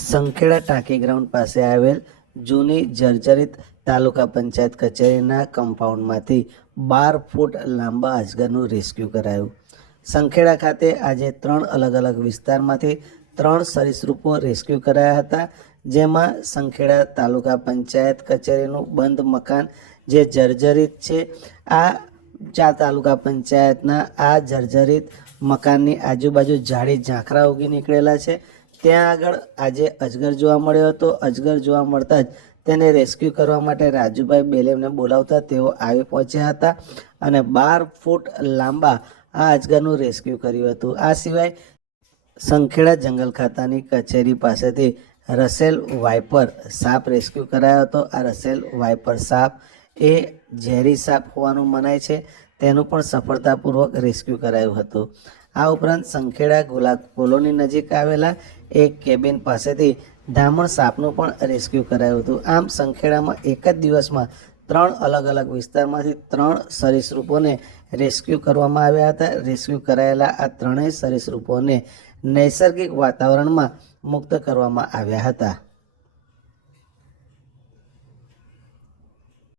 સંખેડા ટાંકી ગ્રાઉન્ડ પાસે આવેલ જૂની જર્જરિત તાલુકા પંચાયત કચેરીના કમ્પાઉન્ડમાંથી 12 ફૂટ લાંબા અજગરનું રેસ્ક્યુ કરાયું. સંખેડા ખાતે આજે 3 અલગ અલગ વિસ્તારમાંથી 3 સરીસૃપો રેસ્ક્યુ કરાયા હતા. જેમાં સંખેડા તાલુકા પંચાયત કચેરીનું બંધ મકાન જે જર્જરિત છે. આ તાલુકા પંચાયતના આ જર્જરિત મકાનની આજુબાજુ ઝાડી ઝાંખરા ઉગી નીકળેલા છે. ત્યાં આગળ આજે અજગર જોવા મળ્યો હતો. અજગર જોવા મળતા જ તેને રેસ્ક્યુ કરવા માટે રાજુભાઈ બેલેમને બોલાવતા તેઓ આવી પહોંચ્યા હતા અને 12 ફૂટ લાંબા આ અજગરનું રેસ્ક્યુ કર્યું હતું. આ સિવાય સંખેડા જંગલ ખાતાની કચેરી પાસેથી રસેલ વાઇપર સાપ રેસ્ક્યુ કરાયો હતો. આ રસેલ વાઇપર સાપ એ ઝેરી સાપ હોવાનું મનાય છે. તેનું પણ સફળતાપૂર્વક રેસ્ક્યુ કરાયું હતું. આ ઉપરાંત સંખેડા ગુલાબ કોલોની નજીક આવેલા એક કેબિન પાસેથી ધામણ સાપનું પણ રેસ્ક્યુ કરાયું હતું. આમ સંખેડામાં એક જ દિવસમાં 3 અલગ અલગ વિસ્તારમાંથી 3 સરીસૃપોને રેસ્ક્યુ કરવામાં આવ્યા હતા. રેસ્ક્યુ કરાયેલા આ 3 સરીસૃપોને નૈસર્ગિક વાતાવરણમાં મુક્ત કરવામાં આવ્યા હતા.